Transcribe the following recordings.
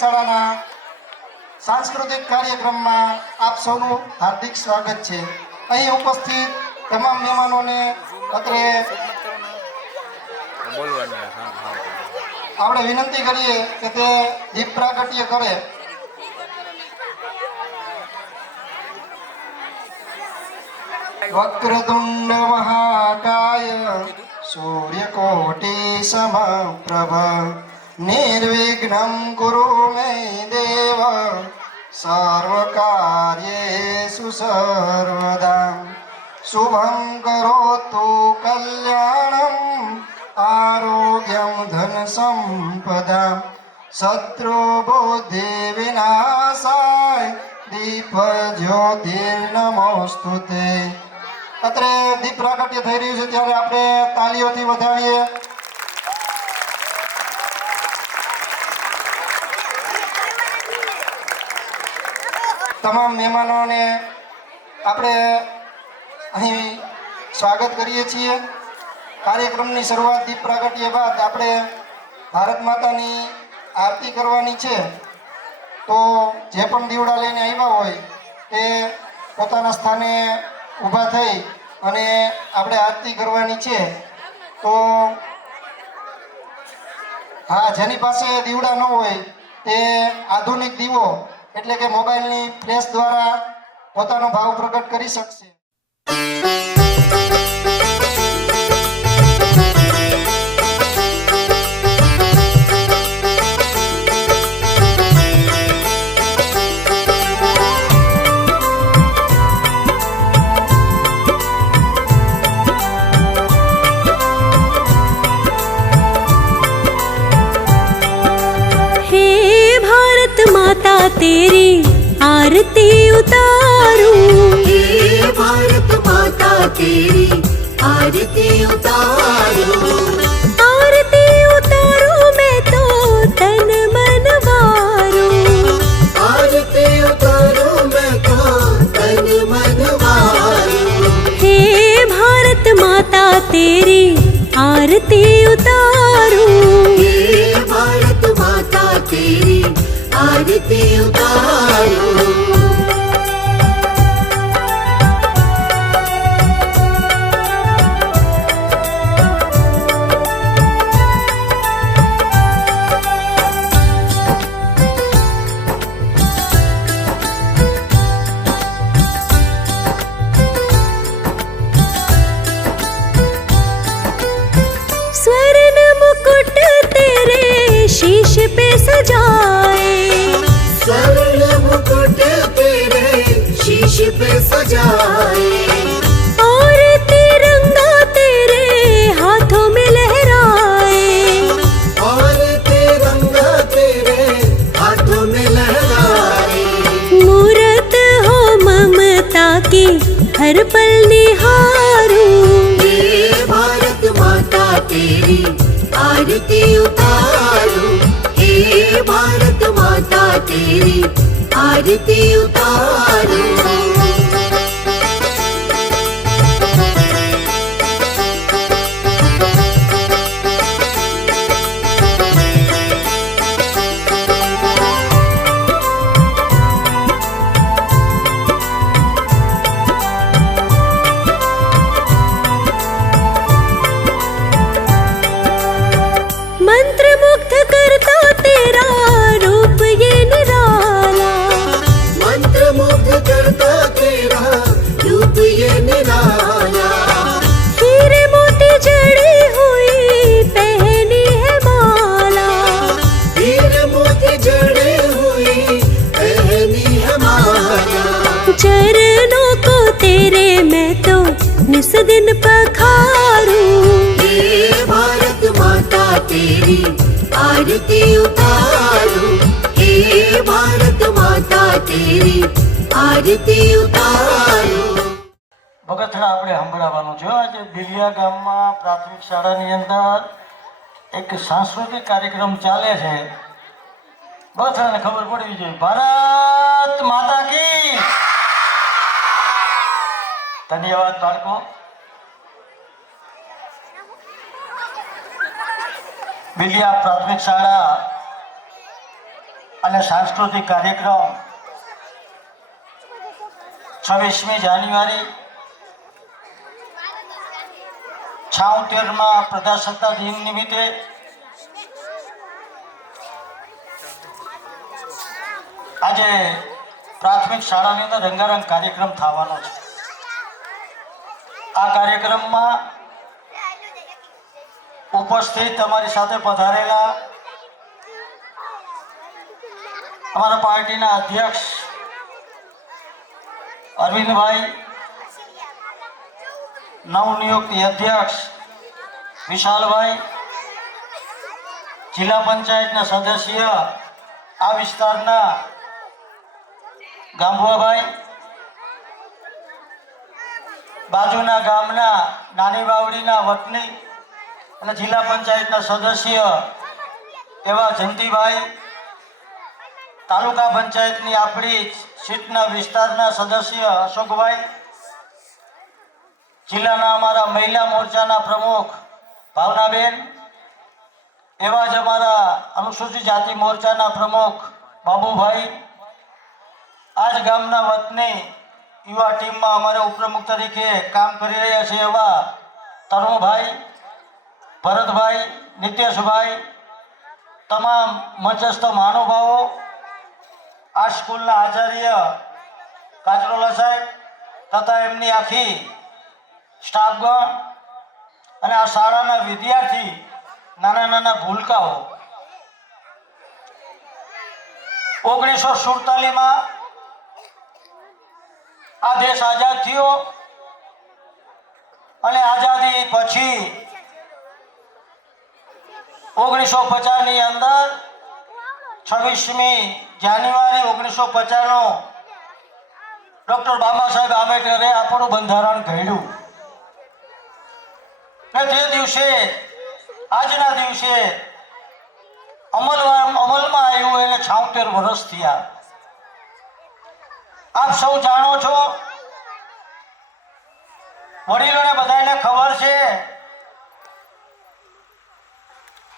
શાળાના सांस्कृतिक कार्यक्रम में आप सौનું हार्दिक स्वागत है। અહીં ઉપસ્થિત તમામ મહેમાનોને અત્રે આપણે વિનંતી કરીએ કે તે દીપ પ્રાગટ્ય કરે। वक्रतुंड महाकाय सूर्यकोटि समप्रभ निर्विघ्नं कुरु मे देव सर्वकार्येषु सर्वदा शुभं करोतु कल्याणं आरोग्यं धन संपदा शत्रुबुद्धि विनाशाय दीप ज्योतिर्नमोस्तुते। અત્રે દીપ પ્રાગટ્ય થઈ રહ્યું છે ત્યારે આપણે તાળીઓથી વધાવીએ। તમામ મહેમાનોને આપણે અહીં સ્વાગત કરીએ છીએ। કાર્યક્રમની શરૂઆત દીપ પ્રાગટ્ય બાદ આપણે ભારત માતાની આરતી કરવાની છે। તો જે પણ દીવડા લઈને આવ્યા હોય તે પોતાના સ્થાને ઊભા થઈ અને આપણે આરતી કરવાની છે। તો હા, જેની પાસે દીવડા ન હોય તે આધુનિક દીવો એટલે કે મોબાઈલની ફ્લેશ દ્વારા પોતાનો ભાવ પ્રગટ કરી શકશે। माता तेरी आरती उतारूं, हे भारत माता तेरी आरती उतारूं, आरती उतारूं मैं तो तन मन वारूं, आरती उतारूं मैं तो तन मन वारूं, हे भारत माता तेरी आरती उतारूं, हे भारत माता तेरी आरती उतारूं। स्वर्ण मुकुट तेरे शीश पे सजाए, स्वर्ण मुकुट तेरे शीश पे सजाए, और तिरंगा तेरे हाथों में लहराए, और तिरंगा तेरे हाथों में लहराए, मूरत हो ममता की हर पल निहारूं, हे भारत माता तेरी आरती उतारूं, हे भारत माता तेरी आरती उतारूं। मंत्र मुग्ध करता तेरा रूप ये निराला, मंत्र मुग्ध करता तेरा रूप ये निराला, हीरे मोती जड़ी हुई पहनी है माला, हीर मोती जड़े हुई पहनी है माला, चरणों को तेरे मैं तो निस दिन पखारूं, हे भारत माता तेरी आरती उतारूं, हे भारत माता तेरी आरती उतारूं। બગથડા આપણે સંભળાવવાનું છે। આજે દિલિયા ગામમાં પ્રાથમિક શાળાની અંદર એક સાંસ્કૃતિક કાર્યક્રમ ચાલે છે। બગથડાને ખબર પડવી જોઈએ। ભારત માતા की ધન્યવાદ બાળકો। બિલિયા પ્રાથમિક શાળા અને સાંસ્કૃતિક કાર્યક્રમ 26મી જાન્યુઆરી 76મા પ્રજાસત્તાક દિન નિમિત્તે આજે પ્રાથમિક શાળાની અંદર રંગારંગ કાર્યક્રમ થવાનો છે. આ કાર્યક્રમમાં ઉપસ્થિત અમારી સાથે પધારેલા અમારા પાર્ટીના અધ્યક્ષ અરવિંદભાઈ, નવનિયુક્ત અધ્યક્ષ વિશાલભાઈ, જિલ્લા પંચાયતના સદસ્ય આ વિસ્તારના ગામભાઈ, બાજુના ગામના નાની વાવડીના વતની અને જિલ્લા પંચાયતના સદસ્ય એવા જયંતિભાઈ, તાલુકા પંચાયતની આપણી સીટના વિસ્તારના સદસ્ય અશોકભાઈ, જિલ્લાના અમારા મહિલા મોરચાના પ્રમુખ ભાવનાબેન, એવા જ અમારા અનુસૂચિત જાતિ મોરચાના પ્રમુખ બાબુભાઈ, આજ ગામના વતની યુવા ટીમમાં અમારા ઉપપ્રમુખ તરીકે કામ કરી રહ્યા છે એવા તરુણભાઈ, ભરતભાઈ, નિત્યેશભાઈ, તમામ મંચસ્થ મહાનુભાવો, આ સ્કૂલના આચાર્ય કાચરોલા સાહેબ તથા એમની આખી સ્ટાફગણ અને આ શાળાના વિદ્યાર્થી, નાના નાના ભૂલકાઓ, 1947માં આ દેશ આઝાદ થયો અને આઝાદી પછી 1950ની અંદર 26મી જાન્યુઆરી 1950 ડૉક્ટર બાબા સાહેબ આંબેડકરે આપણું બંધારણ ઘડ્યું ને તે દિવસે આજના દિવસે અમલમાં આવ્યું એને 76 વર્ષ થયા. આપ સૌ જાણો છો, વડીલોને બધાને ખબર છે,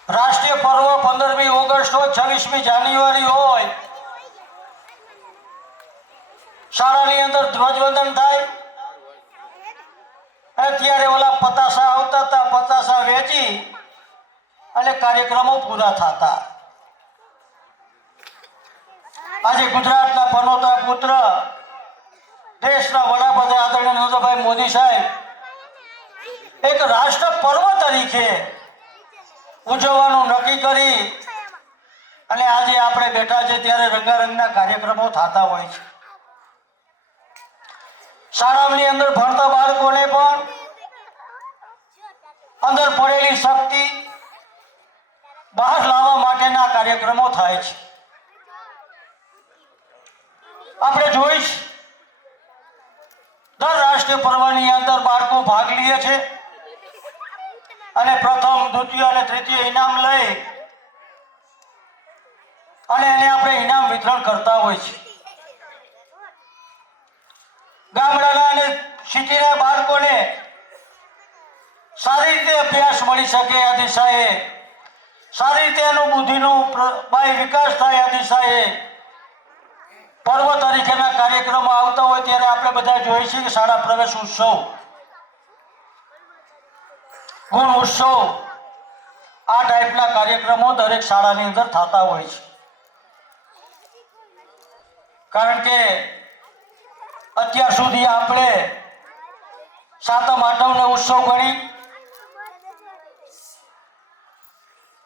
રાષ્ટ્રીય પર્વ 15મી ઓગસ્ટ હોય, 26મી જાન્યુઆરી હોય, શાળાની અંદર ધ્વજવંદન થાય અને ત્યારે ઓલા પતાસા આવતા હતા, પતાસા વેચી અને કાર્યક્રમો પૂરા થતા. આજે ગુજરાતના પનોતા પુત્ર, દેશના વડાપ્રધાન આદરણીય નરેન્દ્રભાઈ મોદી સાહેબ એક રાષ્ટ્ર પર્વ તરીકે ઉજવવાનું નક્કી કરી અને આજે આપણે બેઠા છે ત્યારે રંગારંગના કાર્યક્રમો થતા હોય છે. શાળાની અંદર ભણતા બાળકોને પણ અંદર પડેલી શક્તિ બહાર લાવવા માટેના કાર્યક્રમો થાય છે. આપણે જોઈશ, દર રાષ્ટ્રીય પર્વની અંદર બાળકો ભાગ લે છે અને પ્રથમ, દ્વિતીય અને તૃતીય ઇનામ લઈ અને એને આપણે ઇનામ વિતરણ કરતા હોય છે. ગામડાના અને સિટીના બાળકોને સારી રીતે અભ્યાસ મળી શકે આ દિશાએ, સારી રીતે એનો બુદ્ધિનો બાહ્ય વિકાસ થાય આ દિશાએ પર્વ તરીકેના કાર્યક્રમો આવતા હોય ત્યારે આપણે બધા જોઈએ છીએ કે શાળા પ્રવેશ ઉત્સવ, ગુણ ઉત્સવ, આ ટાઈપના કાર્યક્રમો દરેક શાળાની અંદર થતા હોય છે. કારણ કે અત્યાર સુધી આપણે સાતમ આઠમને ઉત્સવ ગણી,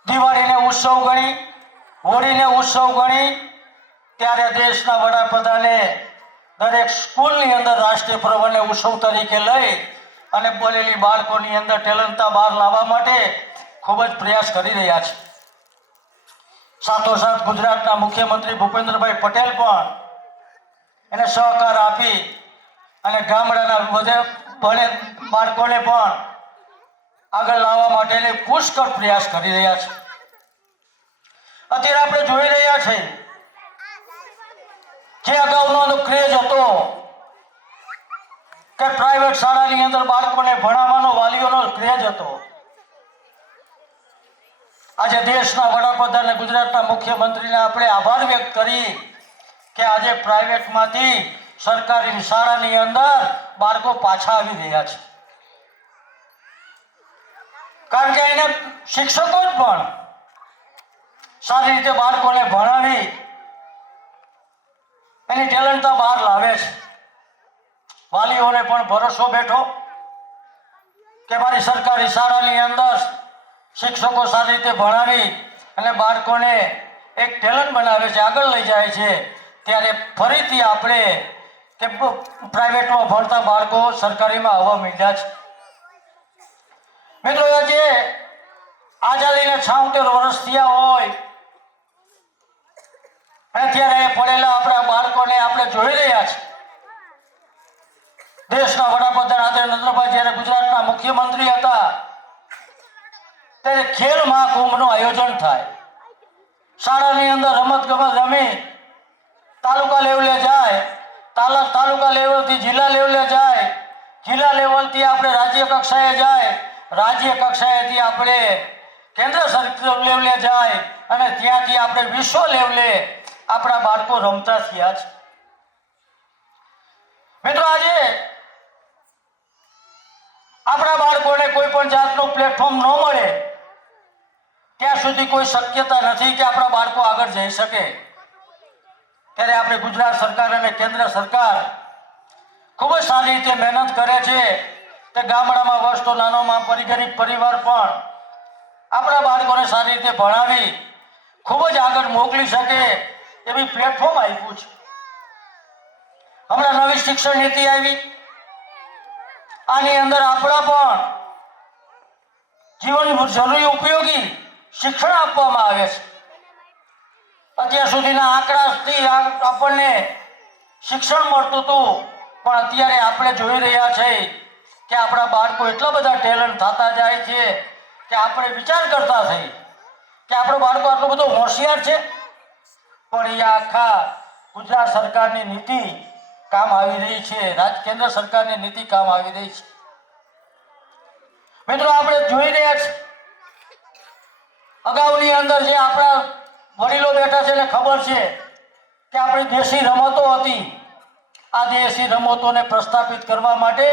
દિવાળીને ઉત્સવ ગણી, હોળીને ઉત્સવ ગણી, ત્યારે દેશના વડાપ્રધાને દરેક સ્કૂલની અંદર રાષ્ટ્રીય પર્વને ઉત્સવ તરીકે લઈ અને બોલેલી બાળકોની અંદર ટેલેન્ટતા બહાર લાવવા માટે ખૂબ જ પ્રયાસ કરી રહ્યા છે. સાથોસાથ ગુજરાતના મુખ્યમંત્રી ભૂપેન્દ્રભાઈ પટેલ પણ એને સહકાર આપી અને ગામડાના બધે ભણે બાળકોને પણ આગળ લાવવા માટેને પુષ્કળ પ્રયાસ કરી રહ્યા છે. અત્યારે આપણે જોઈ રહ્યા છીએ જે અગાઉનો ક્રેઝ હતો કે પ્રાઇવેટ શાળાની અંદર બાળકોને ભણાવવાનો વાલીઓનો ક્રેઝ હતો, આજે દેશના વડાપ્રધાન અને ગુજરાતના મુખ્યમંત્રીને આપણે આભાર વ્યક્ત કરી કે આજે પ્રાઇવેટમાંથી સરકારી શાળાની અંદર બાળકો પાછા આવી રહ્યા છે. કારણ કે એને શિક્ષકો જ પણ સારી રીતે બાળકોને ભણાવી એની ટેલેન્ટતા બહાર લાવે છે. વાલીઓને પણ ભરોસો બેઠો કે મારી સરકારી શાળાની અંદર શિક્ષકો સારી રીતે ભણાવી અને બાળકોને એક ટેલેન્ટ બનાવે છે, આગળ લઈ જાય છે. ત્યારે ફરીથી આપણે કે પ્રાઇવેટમાં ભણતા બાળકો સરકારીમાં આવવા માંડ્યા છે. મિત્રો, આજે આઝાદીને 76 વર્ષ થયા હોય અને ત્યારે પડેલા આપણા બાળકોને આપણે જોઈ રહ્યા છીએ. દેશના વડાપ્રધાન આદરણીય નરેન્દ્રભાઈ જ્યારે ગુજરાતના મુખ્યમંત્રી હતા ત્યારે ખેલ મહાકુંભનું આયોજન થાય. શાળાની અંદર રમત ગમત રમી તાલુકા લેવલે જાય, તાલુકા લેવલથી જિલ્લા લેવલે જાય, જિલ્લા લેવલથી આપણે રાજ્ય કક્ષાએ જાય, રાજ્ય કક્ષાએથી આપણે કેન્દ્ર સરકાર લેવલે જાય અને ત્યાંથી આપણે વિશ્વ લેવલે આપણા બાળકો રમતા થયા છે. મિત્રો, આજે આપણા બાળકોને કોઈ પણ જાતનું પ્લેટફોર્મ ન મળે ત્યાં સુધી કોઈ શક્યતા નથી કે આપણા બાળકો આગળ જઈ શકે. ત્યારે આપણે ગુજરાત સરકાર અને કેન્દ્ર સરકાર ખૂબ જ સારી રીતે મહેનત કરે છે કે ગામડામાં વસતો નાનો ગરીબ પરિવાર પણ આપણા બાળકોને સારી રીતે ભણાવી ખૂબ જ આગળ મોકલી શકે એવી પ્લેટફોર્મ આપ્યું છે. હમણાં નવી શિક્ષણ નીતિ આવી, આની અંદર આપણા પણ જીવન જરૂરી ઉપયોગી શિક્ષણ આપવામાં આવે છે. અત્યાર સુધીના આંકડાથી આપણને શિક્ષણ મળતું હતું, પણ અત્યારે આપણે જોઈ રહ્યા છીએ કે આપણા બાળકો એટલા બધા ટેલેન્ટ થતા જાય છે કે આપણે વિચાર કરતા થઈ કે આપણો બાળકો આટલો બધો હોશિયાર છે. પણ એ આખા ગુજરાત સરકારની નીતિ કામ આવી રહી છે, કેન્દ્ર સરકારની નીતિ કામ આવી રહી છે. મિત્રો, આપણે જોઈ રહ્યા છીએ અગાઉની અંદર જે આપણા વડીલો બેઠા છે એને ખબર છે કે આપણી દેશી રમતો હતી. આ દેશી રમતોને પ્રસ્થાપિત કરવા માટે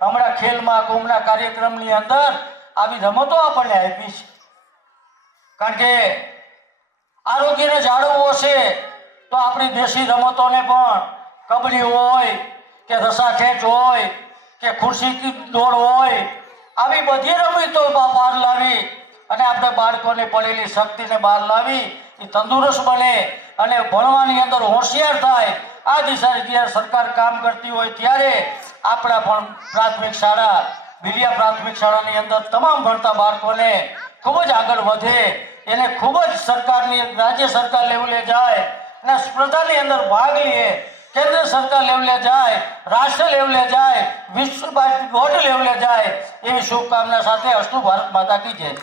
હમણાં ખેલ મહાકુંભના કાર્યક્રમની અંદર આવી રમતો આપણને આપી છે. કારણ કે આરોગ્યને જાળવવું હશે તો આપણી દેશી રમતોને પણ કબડ્ડી હોય કે રસાખેંચ હોય કે ખુરશી દોડ હોય, આવી બધી રમતો બહાર લાવી અને આપણે બાળકોને પડેલી શક્તિને બહાર લાવી એ તંદુરસ્ત બને અને ભણવાની અંદર હોશિયાર થાય. આ દિશાએ જ્યારે સરકાર કામ કરતી હોય ત્યારે આપણા પણ પ્રાથમિક શાળા, વિલિયા પ્રાથમિક શાળાની અંદર તમામ ભણતા બાળકોને ખૂબ જ આગળ વધે, એને ખૂબ જ સરકારની રાજ્ય સરકાર લેવલે જાય અને સ્પર્ધાની અંદર ભાગ લે, કેન્દ્ર સરકાર લેવલે જાય, રાષ્ટ્ર લેવલે જાય, વિશ્વ બોર્ડ લેવલે જાય એવી શુભકામના સાથે અસ્તુ ભારત માતા કી જય.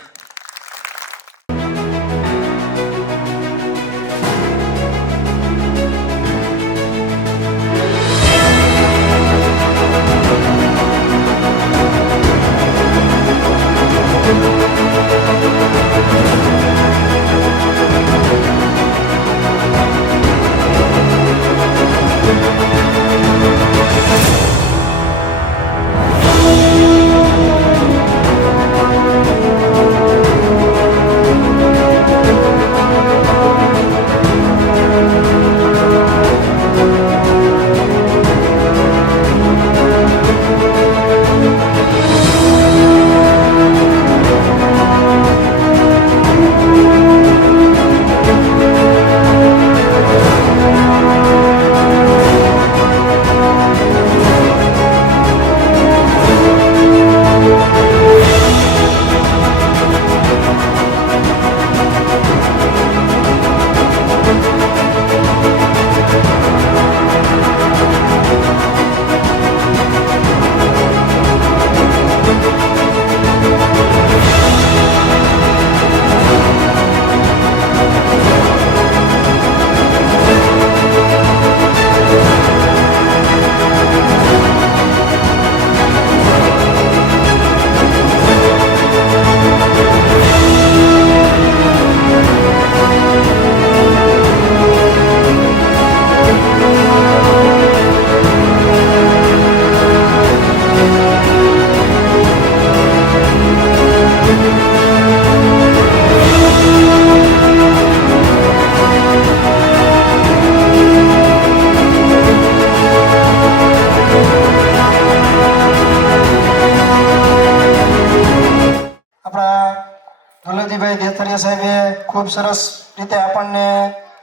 અથરિયા સાહેબે ખૂબ સરસ રીતે આપણને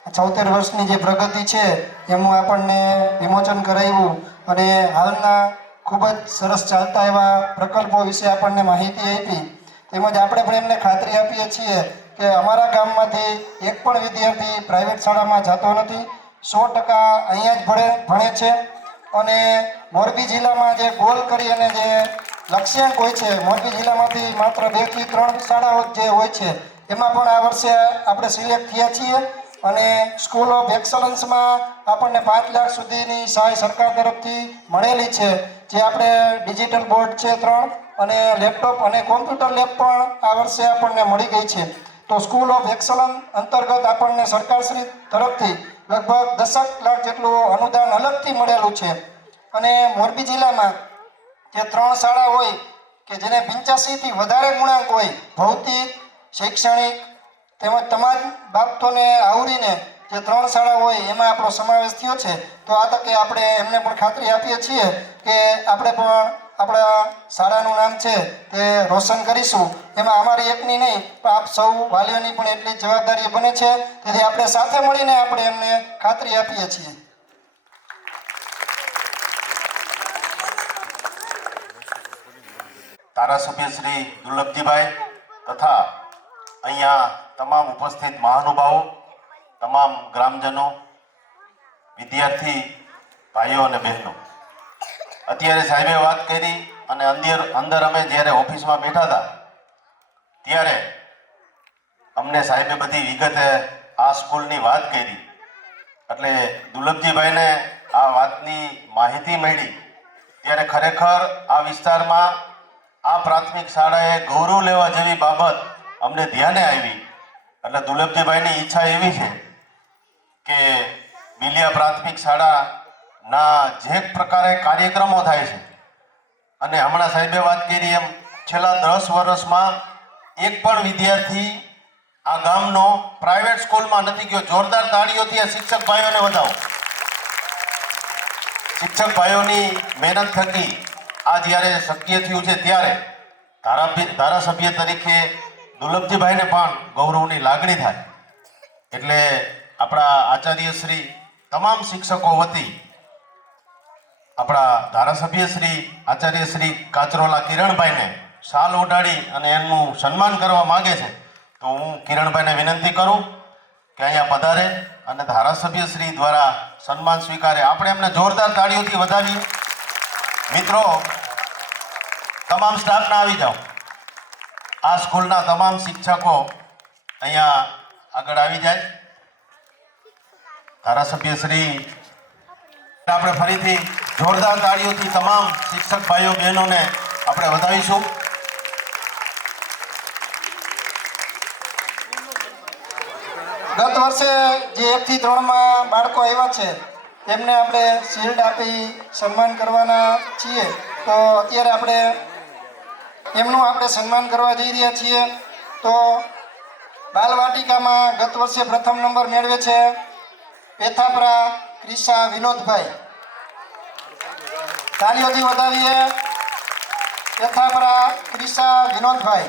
74 વર્ષની જે પ્રગતિ છે એનું આપણને વિમોચન કરાવ્યું અને હાલના ખૂબ જ સરસ ચાલતા એવા પ્રકલ્પો વિશે આપણને માહિતી આપી. તેમજ આપણે પણ એમને ખાતરી આપીએ છીએ કે અમારા ગામમાંથી એક પણ વિદ્યાર્થી પ્રાઇવેટ શાળામાં જતો નથી. 100% અહીંયા જ ભણે છે. અને મોરબી જિલ્લામાં જે ગોલ કરી અને જે લક્ષ્યાંક હોય છે, મોરબી જિલ્લામાંથી માત્ર 2 થી 3 શાળાઓ જે હોય છે એમાં પણ આ વર્ષે આપણે સિલેક્ટ થયા છીએ. અને સ્કૂલ ઓફ એક્સલન્સમાં આપણને 5 લાખ સુધીની સહાય સરકાર તરફથી મળેલી છે, જે આપણે ડિજિટલ બોર્ડ છે 3 અને લેપટોપ અને કોમ્પ્યુટર લેબ પણ આ વર્ષે આપણને મળી ગઈ છે. તો સ્કૂલ ઓફ એક્સલન્સ અંતર્ગત આપણને સરકારશ્રી તરફથી લગભગ 10 લાખ જેટલું અનુદાન અલગથી મળેલું છે. અને મોરબી જિલ્લામાં જે 3 શાળા હોય કે જેને 85 થી વધારે ગુણાંક હોય, ભૌતિક, શૈક્ષણિક તેમજ તમામ બાબતોને આવરીને જે 3 શાળા હોય એમાં આપણો સમાવેશ થયો છે. તો આ તકે આપણે એમને પણ ખાતરી આપીએ છીએ કે આપણે પણ આપણા શાળાનું નામ છે તે રોશન કરીશું. એમાં અમારી એકની નહીં પણ આપ સૌ વાલીઓની પણ એટલી જવાબદારી બને છે. તેથી આપણે સાથે મળીને આપણે એમને ખાતરી આપીએ છીએ. ધારાસભ્ય શ્રી દુર્લભજીભાઈ તથા અહીંયા તમામ ઉપસ્થિત મહાનુભાવો, તમામ ગ્રામજનો, વિદ્યાર્થી ભાઈઓ અને બહેનો, અત્યારે સાહેબે વાત કરી અને અંદર અમે જ્યારે ઓફિસમાં બેઠા હતા ત્યારે અમને સાહેબે બધી વિગતે આ સ્કૂલની વાત કરી. એટલે દુર્લભજીભાઈને આ વાતની માહિતી મળી ત્યારે ખરેખર આ વિસ્તારમાં આ પ્રાથમિક શાળાએ ગૌરવ લેવા જેવી બાબત અમને ધ્યાને આવી. એટલે દુર્લભજીભાઈની ઈચ્છા એવી છે કે બિલિયા પ્રાથમિક શાળાના જે પ્રકારે કાર્યક્રમો થાય છે અને હમણાં સાહેબે વાત કરી એમ છેલ્લા 10 વર્ષમાં એક પણ વિદ્યાર્થી આ ગામનો પ્રાઇવેટ સ્કૂલમાં નથી ગયો. જોરદાર તાળીઓથી આ શિક્ષક ભાઈઓને વધાવો. શિક્ષક ભાઈઓની મહેનત થકી આ જ્યારે શક્ય થયું છે ત્યારે ધારાસભ્ય તરીકે દુર્લભજીભાઈને પણ ગૌરવની લાગણી થાય. એટલે આપણા આચાર્યશ્રી તમામ શિક્ષકો વતી આપણા ધારાસભ્યશ્રી આચાર્યશ્રી કાચરોલા કિરણભાઈને શાલ ઓઢાડી અને એમનું સન્માન કરવા માગે છે. તો હું કિરણભાઈને વિનંતી કરું કે અહીંયા પધારે અને ધારાસભ્યશ્રી દ્વારા સન્માન સ્વીકારે. આપણે એમને જોરદાર તાળીઓથી વધાવીએ. મિત્રો, તમામ સ્ટાફના આવી જાઓ. આ સ્કૂલના તમામ શિક્ષકો અહીંયા આગળ આવી જાય. ધારાસભ્યશ્રી આપણે ફરીથી જોરદાર તાળીઓથી તમામ શિક્ષક ભાઈઓ બહેનોને આપણે વધાવીશું. ગત વર્ષે જે 1 થી 3માં બાળકો આવ્યા છે તેમને આપણે શિલ્ડ આપી સન્માન કરવાના છીએ. તો અત્યારે આપણે એમનું આપણે સન્માન કરવા જઈ રહ્યા છીએ. તો બાલવાટિકામાં ગત વર્ષે પ્રથમ નંબર મેળવે છે પેથાપરા ક્રિશા વિનોદભાઈ. તાળીઓથી વધાવીએ પેથાપરા ક્રિશા વિનોદભાઈ.